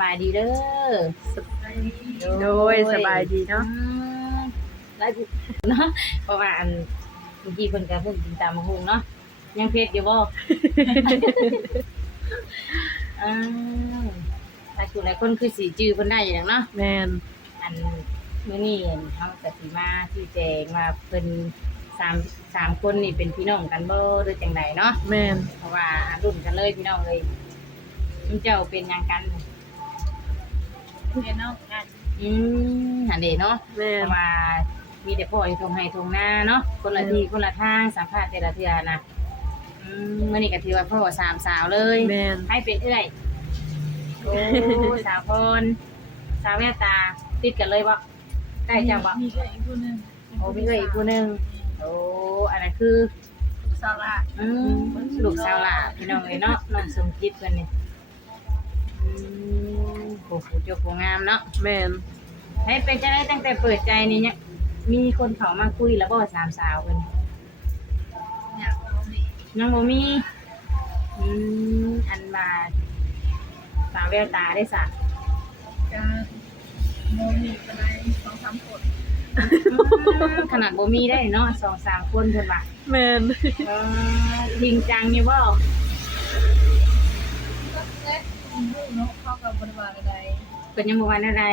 บายดีเด้อโดยสบายดีเนาะอืมได้บุเนาะเพราะว่าอันเมื่อกี้เพิ่นก็เพิ่งกินตามมะฮุงเนาะยังเผ็ดอยู่บ่อ้าวหลายคนหลายคนคือสีจื้อเพิ่นได้อยู่แล้วเนาะแม่นอันมื้อนี้เห็นเฮาก็สิมาชี้แจงว่าเพิ่นสามสามคนนี่เป็นพี่น้องกันบ่หรือจังไดเนาะแม่นเพราะว่ารุ่นกันเลยพี่น้องเลยคุณเจ้าเป็นหยังกัน เรียนนอกกันอืมหันเดเนาะแม่เพนราะว่ามีแต่พ่ออยู่ทงไห้ทงหน้าเนาะคนละทีคนละทางสัมภาษณ์แต่ละเทื่อนะอืมมื้อนี้ก็ถือว่าพ่อสามสาวเลย แม่นให้เป็นเอื้อยโอ้สาวพรสาวแม่ตา ติดกันเลยบ่ใกล้เจ้าบ่มีก็อีกคนหนึงโอ้มีเอื้อยอีกผู้หนึงโอ้อันนั้นคือ สาระอืมลูกสาวหล่ะพี่น้องเอ้ยเนาะน้องสมจิตเพิ่นนี่อืม โอ้โหเจ้าผู้งามเนาะแม่นให้เป็นจังได๋ตั้งแต่เปิดใจนี่เนี่ยมีคนเข้ามาคุยแล้วบ่สามสาวเพิ่นอยากเอาดียังบ่มีอืมอันมาสาวแววตาได้ซะการโมมีก็ได้สองสามคนอืมขนาดบ่มีได้เนาะสองสามคนเพิ่นว่าแม่นเออจริงจังอยู่บ่ก็ เซ็ตลูกเนาะเข้ากับบริวารใดเพิ่นยังบ่ว่าแนวใด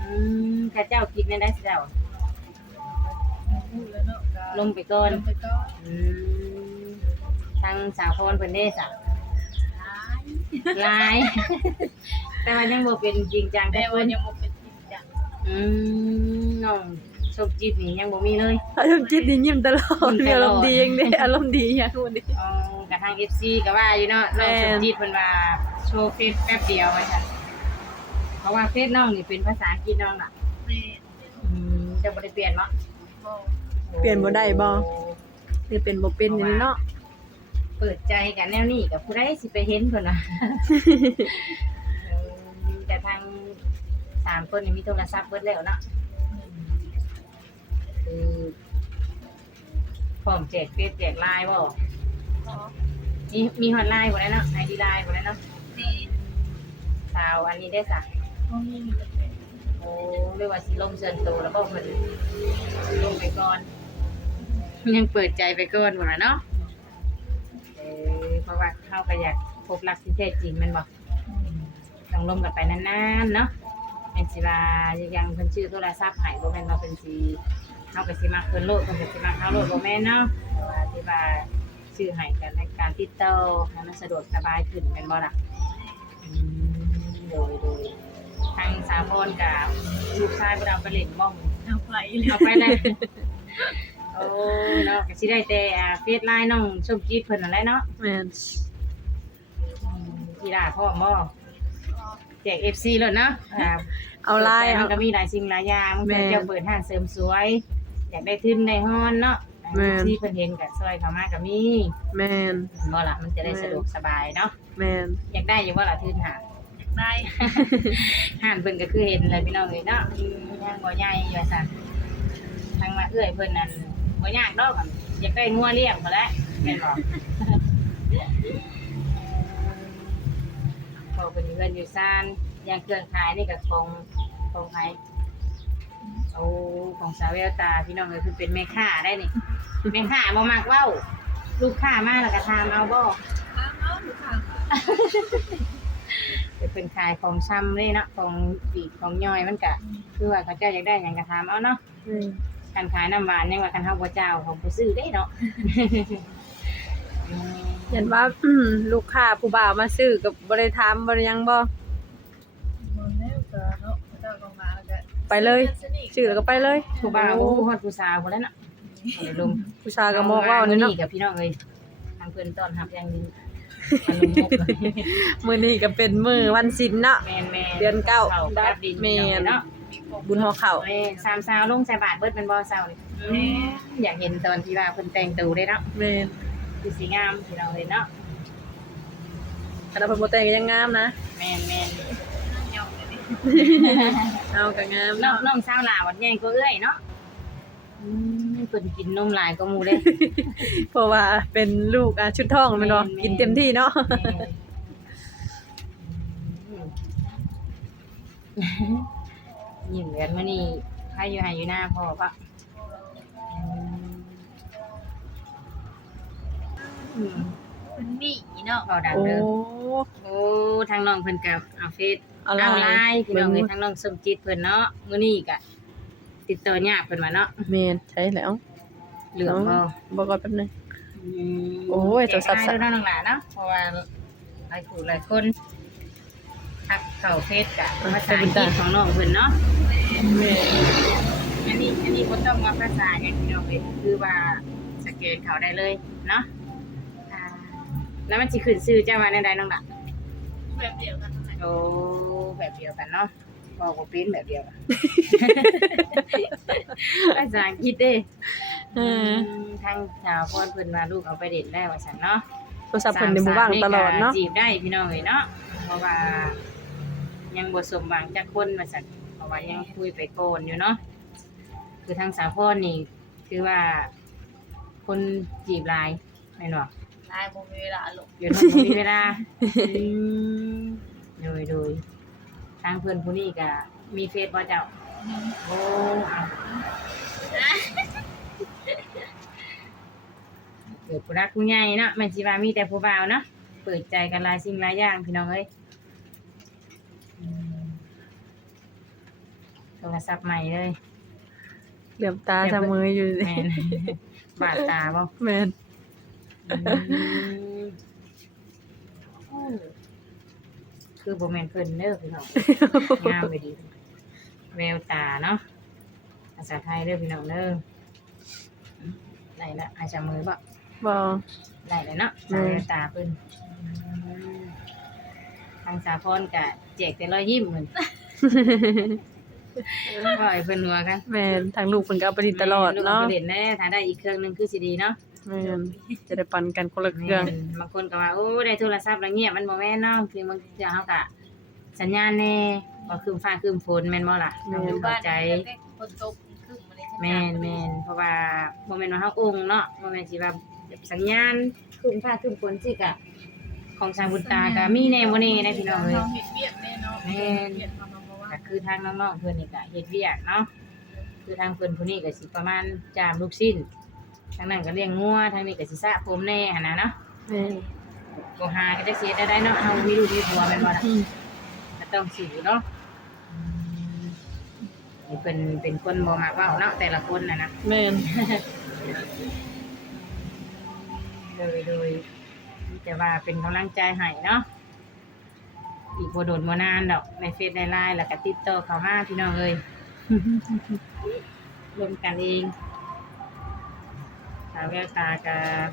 อืมข้าเจ้าคิดแนวใดสิเจ้าพูดแล้วเนาะก็ลงไปก่อนลงไปก่อนอืมทางสาวพรเพิ่นได้ซะหลายหลาย แต่ว่ายังบ่เป็นจริงจังแต่แต่ว่าเพิ่นยังบ่เป็นจริงจังอืมน้องโชคจิตนี่ยังบ่มีเลย อารมณ์จิตดียิ้มตลอดยิ้มตลอด มีอารมณ์ดีอย่างเด้อารมณ์ดีอย่างวันนี้อ๋อกระทาง FC ก็ว่าอยู่เนาะน้องแม่นโชคจิตเพิ่นว่า โชว์เฟซแป๊บเดียวว่าซั่นเพราะว่าเฟซน้องนี่เป็นภาษาอังกฤษน้องน่ะแม่อืมจะบ่ได้เปลี่ยนเนาะบ่เปลี่ยนบ่ได้บ่คือเป็นบ่เป็นอย่างนี้เนาะเปิดใจกันแนวนี้กับผู้ใดสิไปเห็นเพิ่นน่ะ เออแต่ทางสามคนนี่มีโทรศัพท์เบิดแล้วเนาะคือพร้อมแจกเฟซแจกไลน์บ่ขอมีมีฮอตไลน์บ่ได้เนาะไอดีไลน์บ่ได้เนาะดีสาวอันนี้ได้สักบ่มีก็เป็นโอ้เรียกว่าสิลงเชิญตัวแล้วบ่เพิ่นลงไปก่อน ยังเปิดใจไปก่อนบ่ล่ะเนาะเออเพราะว่าเขาก็อยากพบรักที่แท้จริงแมันบ่ต้องลงกันไปนานๆเนาะแม่นสิว่ายังเพิ่นชื่อโทรศัพท์ให้บ่แม่นว่าเพิ่นสิเฮาก็สิมาเพิ่นโลดเพิ่นก็สิมาเฮาโลดบ่แม่นเนาะแต่ว่าที่ว่าชื่อให้กันในการติดต่อให้มันสะดวกสบายขึ้นแม่นบ่ล่ะอืม โดยโดยทางสาวพรกับลูกชายพวกเราไปเล่นบ้องเอาไปเลยเอาไปได้ โอ้เนาะก็สิได้แต่อ่าเฟซไลน์น้องชมจีดเพิ่นนั่นแหละเนาะแม่นอืมทีลาพ่อมบ่แจก FC เลยเนาะอ่า เอาลายมัเอา นก็มีหลายสิ่งหลายอย่างมันแม่ก็จะเปิดห้านเสริมสวย อยากได้ทุนได้ฮ้อนเนาะแม่น ที่เพิ่นเห็นก็ซอยเข้ามาก็มีแม่นบ่ล่ะมันจะได้สะดวกสบายเนาะแม่นอยากได้อยู่บ่ล่ะทุนหาอยาก ได้ ห่านเพิ่นก็คือเห็นเลยพี่น้องเอ้ยเนาะอืมย่างบ่ใหญ่ว่าซั่นทางมาเอื้อยเพิ่นนั่นบ่ยากดอกอะอยากได้งัวเลี้ยงพุ่นแหละแม่นบ่พอเพิ่นอยู่เพิ่นอยู่ซ่านอย่างเครื่องขายนี่ก็ของของไผโอ้ของสาวแววตาพี่น้องเอ้ยคือเป็นแม่ค้าได้นี่แม่ค้าบ่มักเว้า ลูกค้ามาแล้วก็ถามเอาบ่ถามเอาหรือถา เป็นขายของซ้ำเลยเนาะของปีกของย่อยมันก็คือว่าเขาเจ้าอยากได้หยังก็ถามเอาเนาะอืมการขายน้ำหวานยังว่ากันเฮาบ่เจ้าของผู้ซื้อได้เนาะอืมยันว่าอืมลูกค้าผู้บ่าวมาซื้อก็บ่ได้ถามบ่ได้หยังบ่บ่แล้วก็เนาะเจ้าก็มาแล้วก็ไปเลยซื้อแล้วก็ไปเลยผู้บ่าวผู้ฮอดผู้สาวพุ่นแหล้วเนาะเอาไปลงผู้ชายก็บอกว่านี่เนาะกับพี่น้องเอ้ยทางเพิ่นต้อนรับอย่างดีขน มมุกเลยมื้อนี้ก็เป็นมื้อวันศีลเนาะแม่นๆเดือนเก้าข้กับดินแม่นเนาะบุญฮอข้าวแม่นสามสาวลงใส่บาตรเบิดเป็นบ่เซานี่อืมอยากเห็นตอนที่ว่าเพิ่นแต่งตัวได้เนาะแม่นคือสีงามพี่น้องเลยเนาะคณะเพิ่นบ่แต่งก็ยังงามนะแม่นแม่นยอมเลยเอาก็งามน้องเนาะน้องสาวลาวัดใหญ่ก็เอื้อยเนาะ อืมเพิ่นกินนมหลายก็หมู่เด้ เพราะว่าเป็นลูกอะชุดทองแม่นบ่แม่นๆ กินเต็มที่เนาะอืมยิ้มกันมื้อนี้ใครอยู่ให้อยู่หน้าพ่อปะอืมเป็นหนี้เนาะเบาดังโอ้เด้อโอ้ทางน้องเพิ่นก็เอาเฟซเอาเอาไลไลน์น์พี่น้องเอ้ยทางน้องสมจิตเพิ่นเนาะมื้อนี้ก็ ติดต่อยากเพิ่นว่าเนาะแม่นใช่แล้วเหลืองบ่บ่ก่อนแป๊บนึงมโอ้ยโทรศัพท์แจกได้เนาะน้องหลานเนาะเพราะว่าหลายผู้หลายคนทักเข้าเฟซกะภาษาอังกฤษของน้องเพิ่นเนาะ แม่นอันนี้อันนี้บ่ต้องว่าภาษาอย่างเดียวเป็นคือว่าสแกนเขาได้เลยเนาะอ่าแล้วมันสิขึ้นชื่อเจ้าว่าในใดน้องล่ะแบบเดียวกันนั่นแหละโอ้แบบเดียวกันเนาะ บอกว่าเป็นแบบเดียวกันภาษาอังกฤษเด้เออทางชาวพรเพิ่นว่าลูกเอาไปเด่นได้ว่าซั่นเนาะโทรศัพท์เพิ่นนี่บ่ว่างตลอดเนาะสมสมจีบได้พี่น้องเอ้ยเนาะเพราะว่า ยังบ่สมหวังจากคนว่าซั่นเพราะว่ายังคุยไปโกนอยู่เนาะคือทางสาวพรนี่คือว่า คนจีบหลายแม่นบ่ลายบ่มีเวลาลงอยู่ทางบ่มีเวลาอืมโดยโดยทางเพื่อนผู้นี้ก็มีเฟซบ่เจ้า โอ้เอาเกิดผู้รักผู้ใหญ่เนาะแม่นสิว่ามีแต่ผู้บ่าวเนาะเปิดใจกันหลายสิ่งหลายอย่างพี่น้องเอ้ยอืมโทรศัพท์ใหม่เลย เหลือมตาเสมออยู่แม่นบาดตาบ่แม่นอืมโอ้ คือบ่แม่นเพิ่นเด้อพี่น้องงามไปดีแววตาเนาะภาษาไทยเด้อพี่น้องเด้อได้ละอาจจะมือบ่บ่ได้เลยเนาะอืมแววตาเพิ่นอืมทางสาพรกะแจกแต่รอยยิ้มเหมือน ว่าให้เพิ่นหัวกันแม่นทางลูกเพิ่นก็เอาไปดินตลอดลูกเนาะประเด็นแน่ถ้าได้อีกเครื่องหนึงคือสิดีเนาะแม่นจะได้ปันกันคนละเครื่องแม่นบางคนก็ว่าโอ้ได้โทรศัพท์แล้วเงียบมันบ่แม่นเนาะคือบางทีเฮาก็สัญญาณแน่บ่คืมฟ้าคืมฝนแม่นบ่ล่ะต้องเข้าใจ คนตกครึ่งมาเลยแม่นแม่นเพราะว่าบ่แม่นว่าเฮาองค์เนาะบ่แม่นสิว่าแบบสัญญาณคืมฟ้าคืมฝนสิกะของสางบุญตาก็มีแน่บ่แน่นะพี่น้องเอ้ยเฮ็ดเวียกแน่นาะเวียกของเราเพราะ คือทางน้องๆเพิ่นนี่ก็เฮ็ดเวียกเนาะคือทางเพิ่นผู้นี้ก็สิประมาณจามลูกชิ้นทางนั้นก็เลี้ยงงัวทางนี้ก็สิสระผมแน่หั่นน่ะเนาะแม่นก็หาก็จะเสียได้ได้เนาะเฮามีลูกมีผัวแม่นบ่ล่ะอืมก็ต้องสิเนาะนี่เป็นเป็นคนบ่มักเว้าเนาะแต่ละคนน่ะนะแม่นโดยโดยแต่ว่าเป็นกำลังใจให้เนาะ อีกบ่โดนบ่นานดอกในเฟซในไลน์แล้วก็ติดต่อเข้ามาพี่น้องเอ้ยรวมกันเองสาวแววตากับ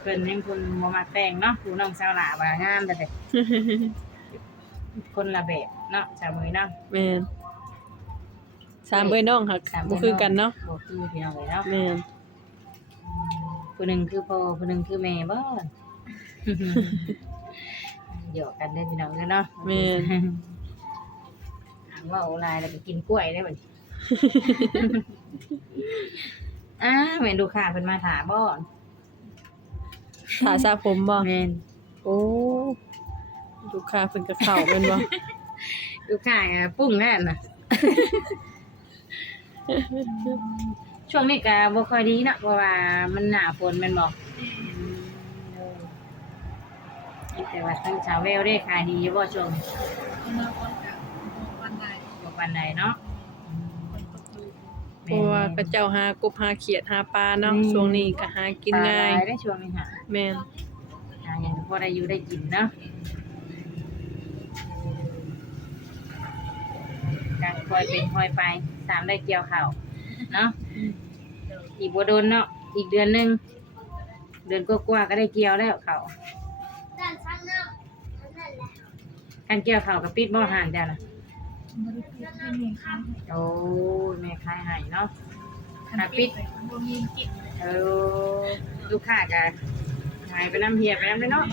เพิ่นยังคนบ่มักแต่งเนาะผู้น้องสาวหลาว่างามแต่คนละแบบเนาะสาวมือเนาะแม่นสามเอ้ยน้องหักสามบ่คือกันเนาะบ่คือพี่น้องเลยเนาะแม่นผู้หนึ่งคือพ่อผู้หนึ่งคือแม่บ่ หยอกกันได้อพี่น้องเด้อเนาะแม่น ถามว่าโอไลน์แล้วก็กินกล้วยได้บ่อ้าแม่นดูค่ะเพิ่นมาถามบ่ถาสระผมบ่แม่นโอ้ลูกค้าเพิ่นก็เข้าแม่นบ่ดูค่ะอะปุ้งแน่นน่ะ ช่วงนี้ก็บ่ค่อยดีเนาะเพราะว่ามันหน้าฝนแม่นบ่ แต่ว่าทั้งชาวเวลได้ขายดีอยู่บ่ช่วงนี้คนละคนกับวันใดบ่ปานใดเนาะคนตกดูเพราะว่าเขาเจ้าหากบหาเขียดหาปลาเนาะช่วงนี้ก็หากินง่าย ปลหลได้ช่วงนี้หาแม่นหาหยังก็พอได้อยู่ได้กินเนาะการคอยเป็นคอยไปตามได้เกี่ยวข้าวเนาะอีกบ่โดนเนาะอีกเดือนหนึงเดือนกว่าๆก็ได้เกี่ยวแล้วข้าว การเกี่ยวข้าวกับปิดบ่ห่างจ้ะนะบริษัทที่มีค้างโอ้ยแม่ขายให้เนาะ คันปิดบ่มีกินเออลูกค้าก็หายไปน้ำเฮียไปน้ำเลยเนาะ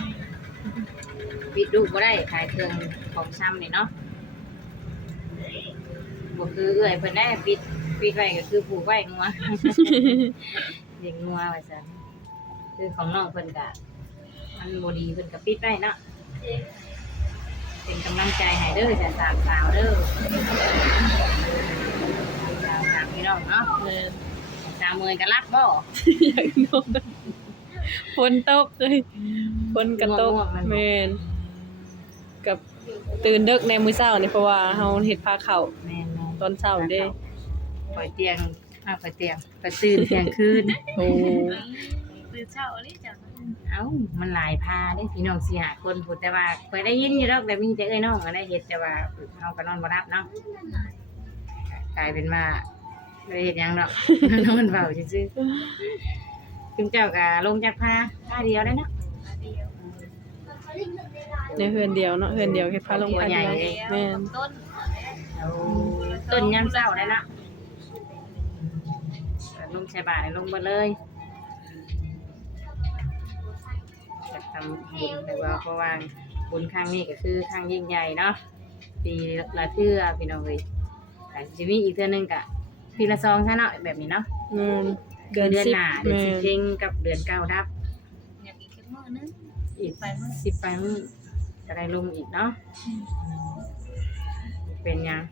ปิดดูก็ได้ขายเครื่องของซ้ำนี่เนาะบ่คือเอื้อยเพิ่นได้ปิดปิดไว้ก็คือผูกไว้งัวเลี้ยงงัวว่าซั่นคือของน้องเพิ่นก็มันบ่ดีเพิ่นก็ปิดไว้เนาะแต่ เป็นกำลังใจให้เด้อจะสามสาวเด้อสาวสามพี่น้องเนาะแม่นสาวเมยก็รักบ่อยากนอนฝนตกเลยฝนกระตกง่วงๆมันแม่นกับตื่นดึกในมื้อเช้านี่เพราะว่าเฮาเฮ็ดพาข้าวแม่นตอนเช้าเด้ปล่อยเตียงอ้าวปล่อยเตียงปล่อยตื่นเที่ยงคืนโอ้ตื่นเช้าเลยจ้ะ เอ้ามันหลายพาได้พี่น้องสี่หาคนพูดแต่ว่าเคยได้ยินอยู่ดอกแต่มีแต่เอ้ยน้องก็ได้เฮ็ดแต่ว่าเฮาก็นอนบ่รับเนาะกลายเป็นว่าบ่ได้เฮ็ดหยังดอก นอนเฝ้าซื่อๆคุณเจ้าก็ลงจากพาพาเดียวได้เนาะเดียวในเฮือนเดียวเนาะเฮือนเดียวเฮ็ดพาลงพาเดียวแม่นต้นเอาต้นยามเช้าได้ละลงใส่บาตรให้ลงหมดเลย ทำบุญแต่ว่าเพราะว่าบุญครั้งนี้ก็คือครั้งยิ่งใหญ่เนาะปีละเทื่อพี่น้องเอ้ยแต่จะมีอีกเทื่อหนึงกะปีละซองซะเนาะแบบนี้เนาะแม่นเดืเดืออนนสิบหน้าเดือนแม่สิบนเพ่งกับเดือนเก้าดับ อยากอีกสักมื้อนึงอีกไปมื้อสิบไปมื้อจะได้ลงอีกเนาะเป็นยัง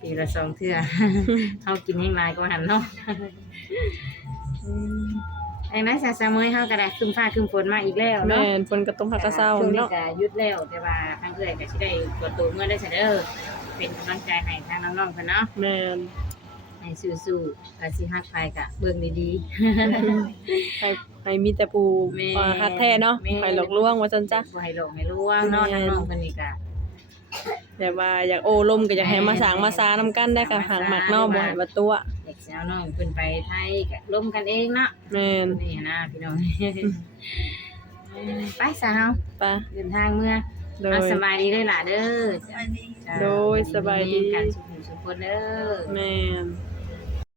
ปีละสองเทื่อเฮากินยังไงก็หันเนาะ ไอ้นั้นซาซาเมยเฮาก็ได้คืมฟ้าคืมฝนมาอีกแล้วเนาะแม่นฝนกระตกหักกระเซ้าช่วงนี้เนาะก็หยุดแล้วแต่ว่าทางเอื้อยก็สิได้ตรวจตัวเมื่อได้ซะเด้อเป็นกำลังใจให้ทางน้องๆเพิ่นเนาะแม่นให้สู้ๆก็สิฮักไปก็เบิ่งดีให้ให้มีแต่ผู้แม่อ่าฮักแท้เนาะแม่ให้หลอกลวงว่าซั่นๆจ้ะ บ่ให้หลงให้ลวงเนาะแม่ทางน้องเพิ่นนี่ก็ แต่ว่าอยากโอ้ลมก็อยากให้มาสร้างมาซานํกันได้ก็หางหมักเนาะบ่ให้ว่าตัวอยากสิเอาน้องเพิ่นไปไทยก็ร่วมกันเองเนาะแม่นนี่นะพี่น้องไปสาวไปเดินทางเมื่อโดเอายสบายดีเลยล่ะเด้อสวัสดีจ้าโดยสบายดีการสุขสุขคนเด้อแม่น